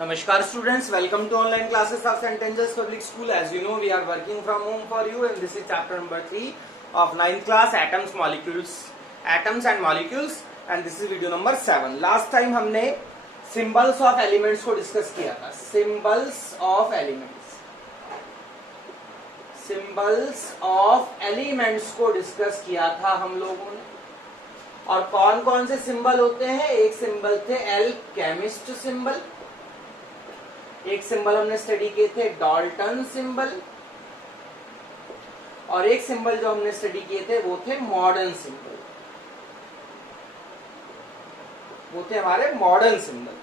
Namaskar students, welcome to online classes of St. Angel's Public School. As you know, we are working from home for you and this is chapter number 3 of 9th class atoms and molecules and this is video number 7. Last time हमने symbols of elements को discuss किया था. Symbols of elements को discuss किया था हम लोगों ने. और कौन कौन से सिंबल होते हैं? एक सिंबल थे एल्केमिस्ट सिंबल, एक सिंबल हमने स्टडी किए थे डाल्टन सिंबल, और एक सिंबल जो हमने स्टडी किए थे वो थे मॉडर्न सिंबल, वो थे हमारे मॉडर्न सिंबल.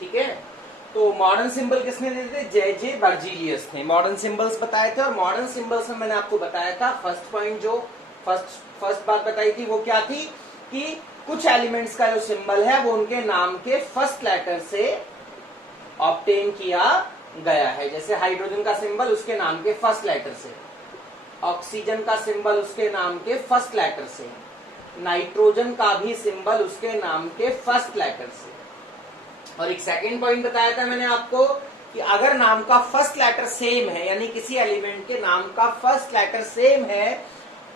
ठीक है, तो मॉडर्न सिंबल किसने दिए थे? जे बर्जीलियस ने मॉडर्न सिंबल्स बताए थे. और मॉडर्न सिंबल्स में मैंने आपको बताया था फर्स्ट पॉइंट, जो फर्स्ट बात बताई थी वो क्या थी कि कुछ एलिमेंट्स का जो सिंबल है वो उनके नाम के फर्स्ट लेटर से ऑब्टेन किया गया है. जैसे हाइड्रोजन का सिंबल उसके नाम के फर्स्ट लेटर से, ऑक्सीजन का सिंबल उसके नाम के फर्स्ट लेटर से, नाइट्रोजन का भी सिंबल उसके नाम के फर्स्ट लेटर से. और एक सेकंड पॉइंट बताया था मैंने आपको कि अगर नाम का फर्स्ट लेटर सेम है, यानी किसी एलिमेंट के नाम का फर्स्ट लेटर सेम है,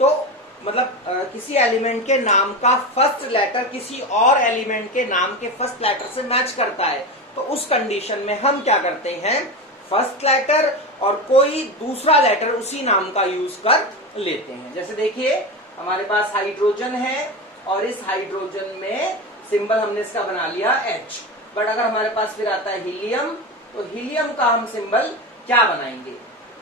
तो मतलब किसी एलिमेंट के नाम का फर्स्ट लेटर किसी और एलिमेंट के नाम के फर्स्ट लेटर से मैच करता है, तो उस कंडीशन में हम क्या करते हैं, फर्स्ट लेटर और कोई दूसरा लेटर उसी नाम का यूज कर लेते हैं. जैसे देखिए हमारे पास हाइड्रोजन है और इस हाइड्रोजन में सिंबल हमने इसका बना लिया H. बट अगर हमारे पास फिर आता है हीलियम, तो हीलियम का हम सिंबल क्या बनाएंगे?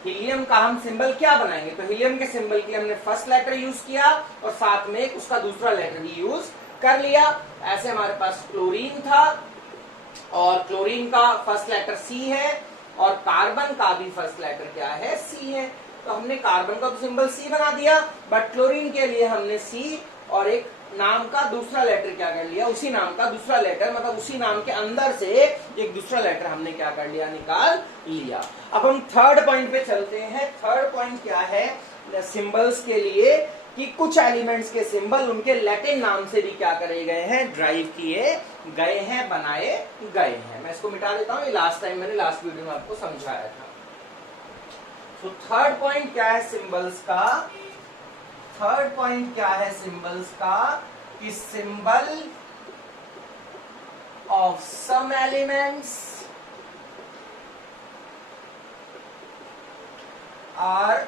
हीलियम का हम सिंबल क्या बनाएंगे? तो हीलियम के सिंबल के लिए हमने फर्स्ट लेटर यूज किया और साथ में उसका दूसरा लेटर भी यूज कर लिया. ऐसे हमारे पास क्लोरीन था और क्लोरीन का फर्स्ट लेटर C है और कार्बन का भी फर्स्ट लेटर क्या है? C है. तो हमने कार्बन का तो सिंबल C बना दिया, बट क्लोरीन के लिए हमने C और एक नाम का दूसरा लेटर क्या कर लिया? उसी नाम का दूसरा लेटर, मतलब उसी नाम के अंदर से एक दूसरा लेटर हमने क्या कर लिया? निकाल लिया. अब हम थर्ड पॉइंट पे चलते हैं. थर्ड पॉइंट क्या है सिंबल्स के लिए कि कुछ एलिमेंट्स के सिंबल उनके लैटिन नाम से भी क्या करे गए हैं? ड्राइव किए गए हैं, बनाए गए हैं. मैं इसको मिटा देता हूं, ये लास्ट टाइम मैंने लास्ट वीडियो में आपको समझाया था. तो थर्ड पॉइंट क्या है सिंबल्स का? थर्ड पॉइंट क्या है सिंबल्स का कि symbol of some elements are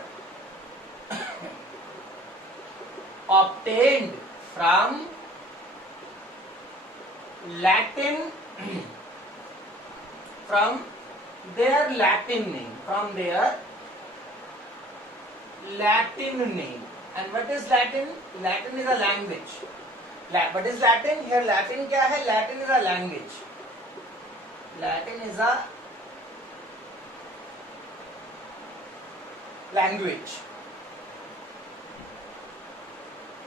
obtained from Latin, from their Latin name, and what is Latin? Latin is a language. What is Latin? Here Latin क्या है? Latin is a language. Latin is a language,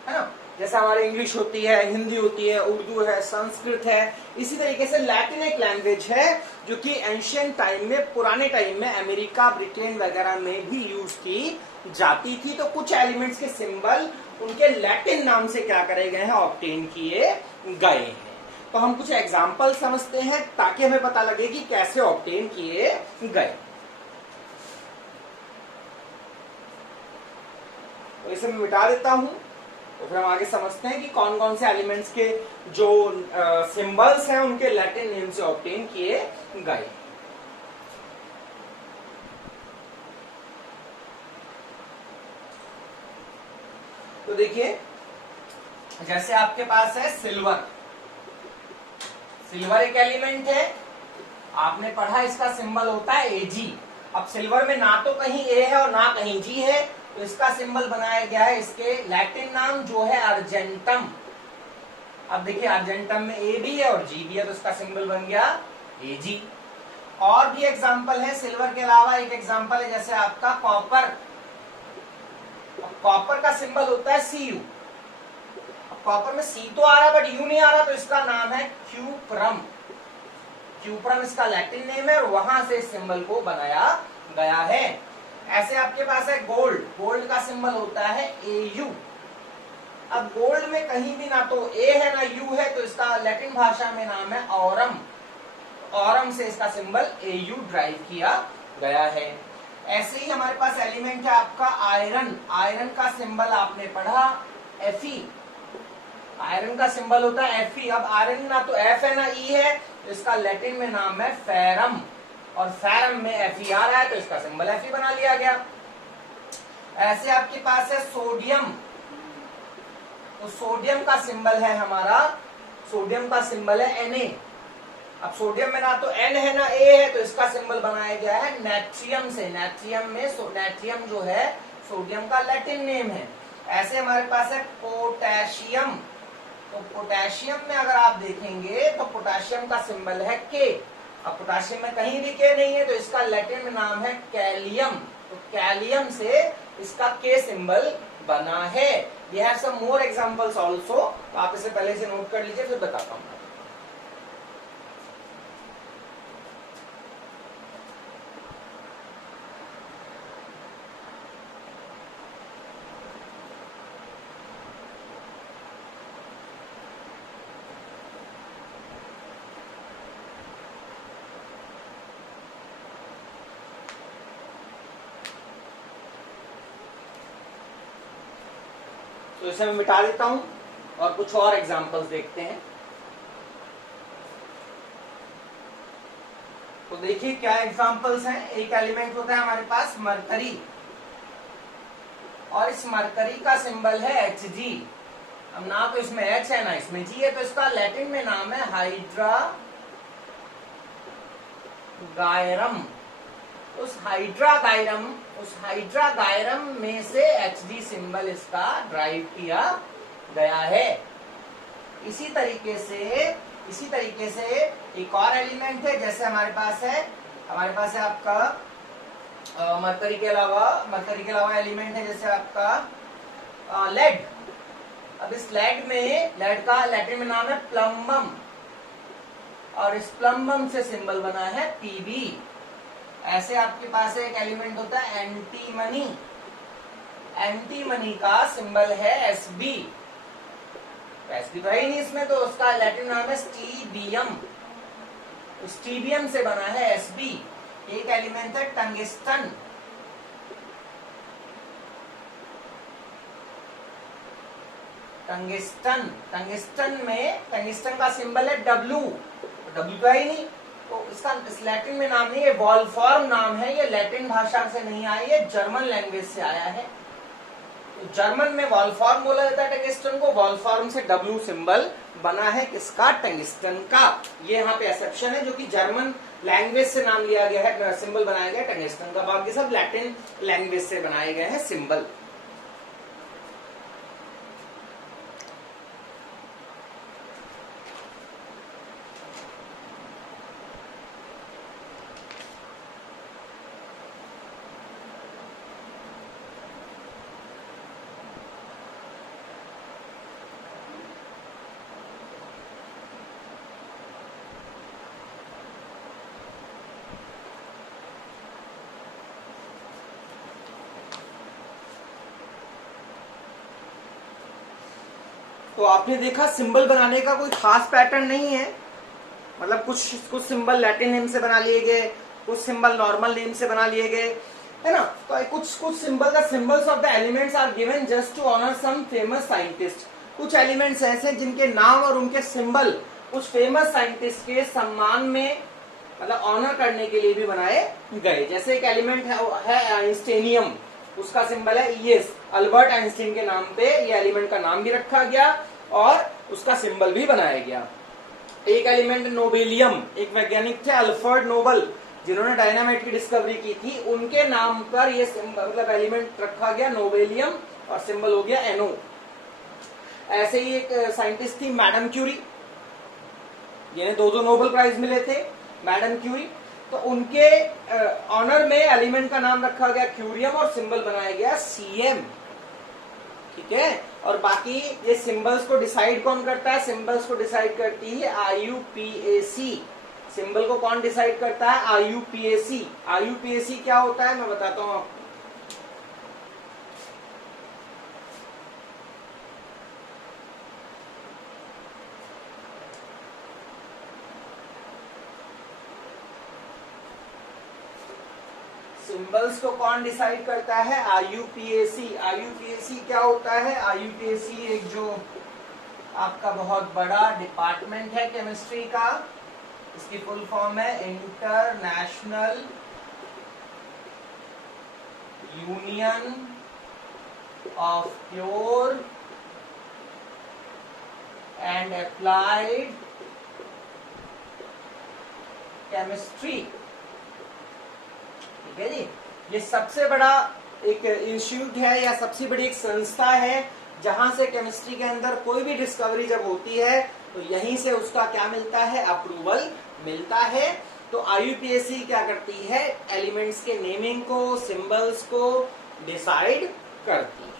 है ना? जैसे हमारे English होती है, हिंदी होती है, उर्दू है, संस्कृत है, इसी तरीके से लैटिन एक लैंग्वेज है जो कि एंशियंट टाइम में, पुराने टाइम में अमेरिका, ब्रिटेन वगैरह में भी यूज की जाती थी. तो कुछ एलिमेंट्स के सिंबल उनके लैटिन नाम से क्या करे गए हैं? ऑब्टेन किए गए हैं. तो हम कुछ एग्जाम्पल समझते हैं ताकि हमें पता लगे कि कैसे ऑब्टेन किए गए. तो इसे मैं मिटा देता हूं, तो फिर हम आगे समझते हैं कि कौन कौन से एलिमेंट्स के जो सिंबल्स हैं उनके लैटिन नेम से ऑब्टेन किए गए. तो देखिए जैसे आपके पास है सिल्वर. सिल्वर एक एलिमेंट है, आपने पढ़ा इसका सिंबल होता है Ag. अब सिल्वर में ना तो कहीं A है और ना कहीं G है, तो इसका सिंबल बनाया गया है, इसके लैटिन नाम जो है अर्जेंटम. अब देखिए अर्जेंटम में A भी है और G भी है, तो इसका सिंबल बन गया Ag. और भी एग्जांपल है सिल्वर के अलावा. एक एग्जांपल है जैसे आपका कॉपर. कॉपर का सिंबल होता है Cu. अब कॉपर में C तो आ रहा है बट U नहीं आ रहा, तो इसका नाम है क्यूप्रम. क्यूप्रम इसका लैटिन नेम है और वहां से इस सिंबल को बनाया गया है. ऐसे आपके पास है गोल्ड. गोल्ड का सिंबल होता है Au. अब गोल्ड में कहीं भी ना तो ए है ना यू है, तो इसका लैटिन भाषा में नाम है ऑरम। ऑरम से इसका सिंबल AU ड्राइव किया गया है। ऐसे ही हमारे पास एलिमेंट है आपका आयरन। आयरन का सिंबल आपने पढ़ा Fe। आयरन का सिंबल होता है Fe। अब आयरन ना तो F है ना E है, तो इसका लैटिन में नाम है फेरम, और फेरम में FeR है तो इसका सिंबल Fe बना लिया गया। ऐसे आपके पास है सोडियम। तो सोडियम का सिंबल है हमारा, सोडियम का सिंबल है Na। अब सोडियम में ना तो N है ना A है, तो इसका सिंबल बनाया गया है नेट्रियम से। नेट्रियम में नेट्रियम जो है सोडियम का लैटिन नेम है। ऐसे हमारे पास है पोटेशियम। तो पोटेशियम में अगर आप देखेंगे तो पोटेशियम का सिंबल है K। अब पोटेशियम में कहीं भी K नहीं है, तो इसका लैटिन में नाम है कैलियम। तो कैलियम से इसका K सिंबल बना है। We have some more examples also, आप इसे पहले से नोट कर लीजिए, फिर बताता हूं। तो इसे मैं मिटा देता हूं और कुछ और एग्जांपल्स देखते हैं। तो देखिए क्या एग्जांपल्स हैं। एक एलिमेंट होता है हमारे पास मरकरी, और इस मरकरी का सिंबल है Hg। अब ना तो इसमें H है ना इसमें G है, तो इसका लैटिन में नाम है हाइड्रा गायरम। उस हाइड्रा गायरम में से Hg सिंबल इसका ड्राइव किया गया है। इसी तरीके से एक और एलिमेंट है, जैसे हमारे पास है आपका मरकरी के अलावा एलिमेंट है जैसे आपका लेड। अब इस लेड का लैटिन में नाम है प्लम्बम, और इस प्लम्बम से सिंबल बना है Pb। ऐसे आपके पास एक एलिमेंट होता है एंटीमनी। एंटीमनी का सिंबल है Sb। Sb तो है ही नहीं इसमें, तो उसका लैटिन नाम है स्टीबियम। स्टीबियम से बना है Sb। एक एलिमेंट है टंगिस्टन। टंगिस्टन का सिंबल है W। W तो है ही नहीं, तो इसका इस लैटिन में नाम नहीं, ये वॉल्फॉर्म नाम है। ये लैटिन भाषा से नहीं आया, ये जर्मन लैंग्वेज से आया है। तो जर्मन में वॉल्फॉर्म बोला जाता है टंगिस्टन को। वॉल्फॉर्म से W सिंबल बना है किसका? टंगिस्टन का। ये यहाँ पे एक्सेप्शन है, जो कि जर्मन लैंग्वेज से नाम लिया गया है, सिंबल बनाया गया टंगिस्टन का। बाकी सब लैटिन लैंग्वेज से बनाए गए हैं सिंबल। तो आपने देखा सिंबल बनाने का कोई खास पैटर्न नहीं है। मतलब कुछ सिंबल लैटिन नेम से बना लिए गए, कुछ सिंबल नॉर्मल नेम से बना लिए गए, है ना। तो कुछ symbol the symbols of the elements are given just to honour some famous scientist. कुछ एलिमेंट्स ऐसे जिनके नाम और उनके सिंबल कुछ फेमस साइंटिस्ट के सम्मान में, मतलब ऑनर करने के लिए भी बनाए गए। जैसे एक एलिमेंट है आइंस्टीनियम, उसका सिंबल है ES। अल्बर्ट आइंस्टीन के नाम पे ये एलिमेंट का नाम भी रखा गया और उसका सिंबल भी बनाया गया। एक एलिमेंट नोबेलियम, एक वैज्ञानिक थे अल्फ्रेड नोबल, जिन्होंने डायनामाइट की डिस्कवरी की थी, उनके नाम पर ये मतलब एलिमेंट रखा गया नोबेलियम, और सिंबल हो गया NO। ऐसे ही एक साइंटिस्ट थी मैडम क्यूरी, जिन्हें 2 नोबेल प्राइज मिले थे, मैडम क्यूरी। तो उनके ऑनर में एलिमेंट का नाम रखा गया क्यूरियम और सिंबल बनाया गया CM। ठीक है। और बाकी ये सिंबल्स को डिसाइड कौन करता है? सिंबल्स को डिसाइड करती है IUPAC। सिंबल को कौन डिसाइड करता है? IUPAC। IUPAC क्या होता है मैं बताता हूं आपको। सिंबल्स को कौन डिसाइड करता है? आईयूपीएसी। आईयूपीएसी क्या होता है? आईयूपीएसी एक जो आपका बहुत बड़ा डिपार्टमेंट है केमिस्ट्री का, इसकी फुल फॉर्म है international union of pure and applied chemistry. ठीक है जी, ये सबसे बड़ा एक इंस्टीट्यूट है या सबसे बड़ी एक संस्था है जहां से केमिस्ट्री के अंदर कोई भी डिस्कवरी जब होती है तो यहीं से उसका क्या मिलता है? अप्रूवल मिलता है। तो आईयूपीएसी क्या करती है? एलिमेंट्स के नेमिंग को, सिंबल्स को डिसाइड करती है।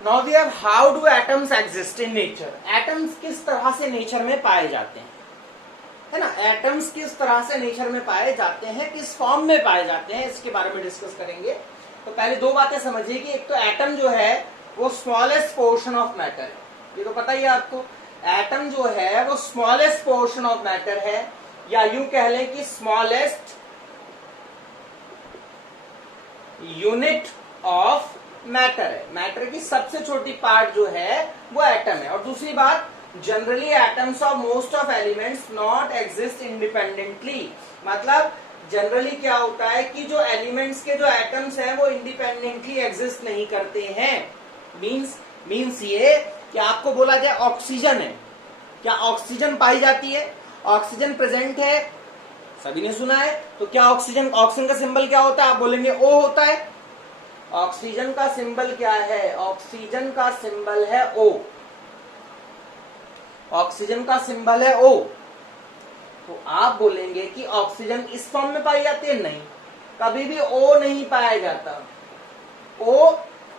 Now there how do atoms exist in nature? Atoms किस तरह से नेचर में पाए जाते हैं, है ना? एटम्स किस तरह से नेचर में पाए जाते हैं, किस फॉर्म में पाए जाते हैं, इसके बारे में डिस्कस करेंगे। तो पहले दो बातें समझिए कि एक तो एटम जो है वो स्मॉलेस्ट पोर्शन ऑफ मैटर है, ये तो पता ही है आपको। एटम जो है वो स्मॉलेस्ट पोर्शन ऑफ मैटर है, या यूं कह लें कि स्मॉलेस्ट यूनिट ऑफ मैटर है। मैटर की सबसे छोटी पार्ट जो है वो एटम है। और दूसरी बात, generally atoms of most of elements not exist independently. मतलब जनरली क्या होता है कि जो एलिमेंट्स के जो एटम्स हैं वो इंडिपेंडेंटली एग्जिस्ट नहीं करते हैं। मीन्स ये कि आपको बोला जाए ऑक्सीजन है, क्या ऑक्सीजन पाई जाती है? ऑक्सीजन प्रेजेंट है, सभी ने सुना है। तो क्या ऑक्सीजन का सिंबल क्या होता है? आप बोलेंगे ओ होता है। ऑक्सीजन का सिंबल क्या है? ऑक्सीजन का सिंबल है ओ। ऑक्सीजन का सिंबल है ओ। तो आप बोलेंगे कि ऑक्सीजन इस फॉर्म में पाई जाती है? नहीं, कभी भी ओ नहीं पाया जाता।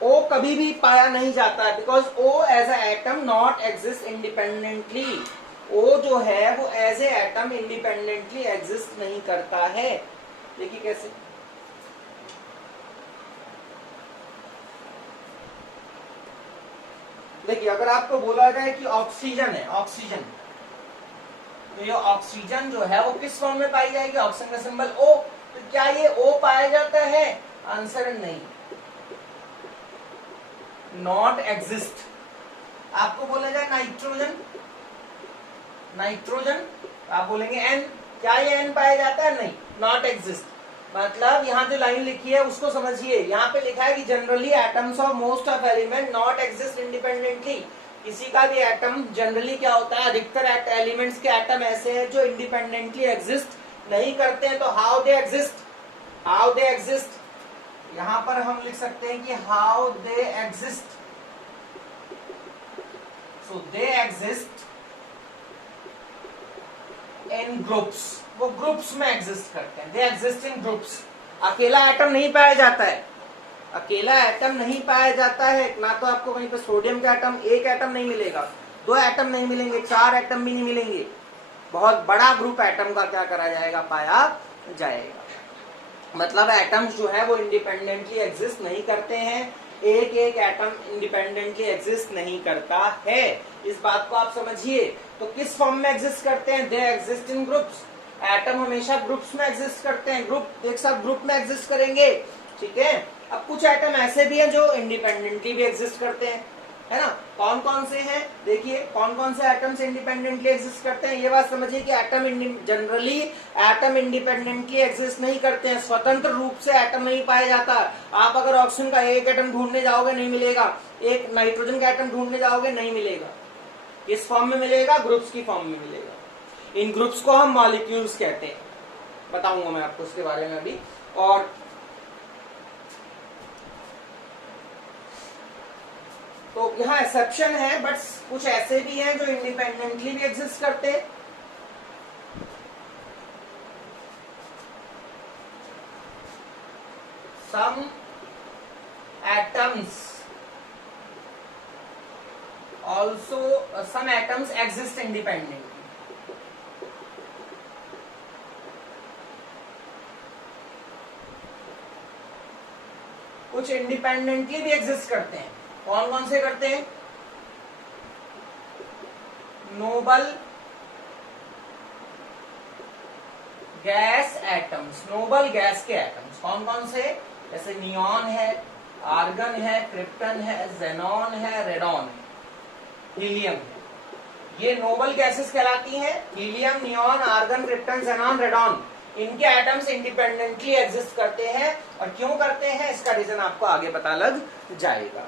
ओ कभी भी पाया नहीं जाता, because O as a atom not exist independently. O जो है वो as a atom independently exist नहीं करता है। देखिए कैसे। देखिए, अगर आपको बोला जाए कि ऑक्सीजन है, ऑक्सीजन, तो ये ऑक्सीजन जो है वो किस फॉर्म में पाई जाएगी? ऑक्सीजन का सिंबल ओ। तो क्या ये ओ पाया जाता है? आंसर नहीं, नॉट एग्जिस्ट। आपको बोला जाए नाइट्रोजन, नाइट्रोजन, आप बोलेंगे एन, क्या ये एन पाया जाता है? नहीं, नॉट एग्जिस्ट। मतलब यहाँ जो लाइन लिखी है उसको समझिए। यहाँ पे लिखा है कि generally atoms of most of element not exist independently. किसी का भी एटम जनरली क्या होता है, अधिकतर एलिमेंट्स के एटम ऐसे हैं जो इंडिपेंडेंटली एग्जिस्ट नहीं करते हैं। तो how they exist, how they exist, यहां पर हम लिख सकते हैं कि how they exist. So they exist in groups, वो ग्रुप्स में एग्जिस्ट करते हैं। They exist in groups. अकेला एटम नहीं पाया जाता है, अकेला एटम नहीं पाया जाता है ना। तो आपको कहीं पे सोडियम का एटम, एक एटम नहीं मिलेगा, दो एटम नहीं मिलेंगे, चार एटम भी नहीं मिलेंगे। बहुत बड़ा ग्रुप एटम का क्या करा जाएगा? पाया जाएगा। मतलब एटम्स जो है वो इंडिपेंडेंटली एग्जिस्ट नहीं करते हैं। एक एक एटम इंडिपेंडेंटली एग्जिस्ट नहीं करता है, इस बात को आप समझिए। तो किस फॉर्म में एग्जिस्ट करते हैं? They exist in groups. Atom हमेशा ग्रुप्स में एग्जिस्ट करते हैं, ग्रुप एक साथ ग्रुप में एग्जिस्ट करेंगे। ठीक है। अब कुछ एटम ऐसे भी हैं जो इंडिपेंडेंटली भी एग्जिस्ट करते हैं, है ना? कौन कौन से हैं? देखिए कौन कौन से एटम से इंडिपेंडेंटली एग्जिस्ट करते हैं। ये बात समझिए कि atom generally atom independently exist नहीं करते हैं, स्वतंत्र रूप से एटम नहीं पाया जाता। आप अगर ऑक्सीजन का एक एटम ढूंढने जाओगे नहीं मिलेगा, एक नाइट्रोजन का एटम ढूंढने जाओगे नहीं मिलेगा। किस फॉर्म में मिलेगा? ग्रुप्स की फॉर्म में मिलेगा। इन ग्रुप्स को हम मॉलिक्यूल्स कहते हैं, बताऊंगा मैं आपको इसके बारे में अभी। और तो यहाँ एक्सेप्शन है, बट कुछ ऐसे भी हैं जो इंडिपेंडेंटली भी एग्जिस्ट करते हैं। सम एटम्स ऑल्सो, सम एटम्स एग्जिस्ट इंडिपेंडेंटली। कुछ इंडिपेंडेंटली भी एग्जिस्ट करते हैं। कौन कौन से करते हैं? Noble gas atoms, noble gas के एटम्स कौन कौन से? जैसे नियॉन है, आर्गन है, क्रिप्टन है, जेनॉन है, रेडॉन है, हीलियम है। ये नोबल गैसेस कहलाती हैं। Helium, neon, argon, krypton, xenon, radon, इनके एटम्स इंडिपेंडेंटली एग्जिस्ट करते हैं। और क्यों करते हैं इसका रीजन आपको आगे पता लग जाएगा।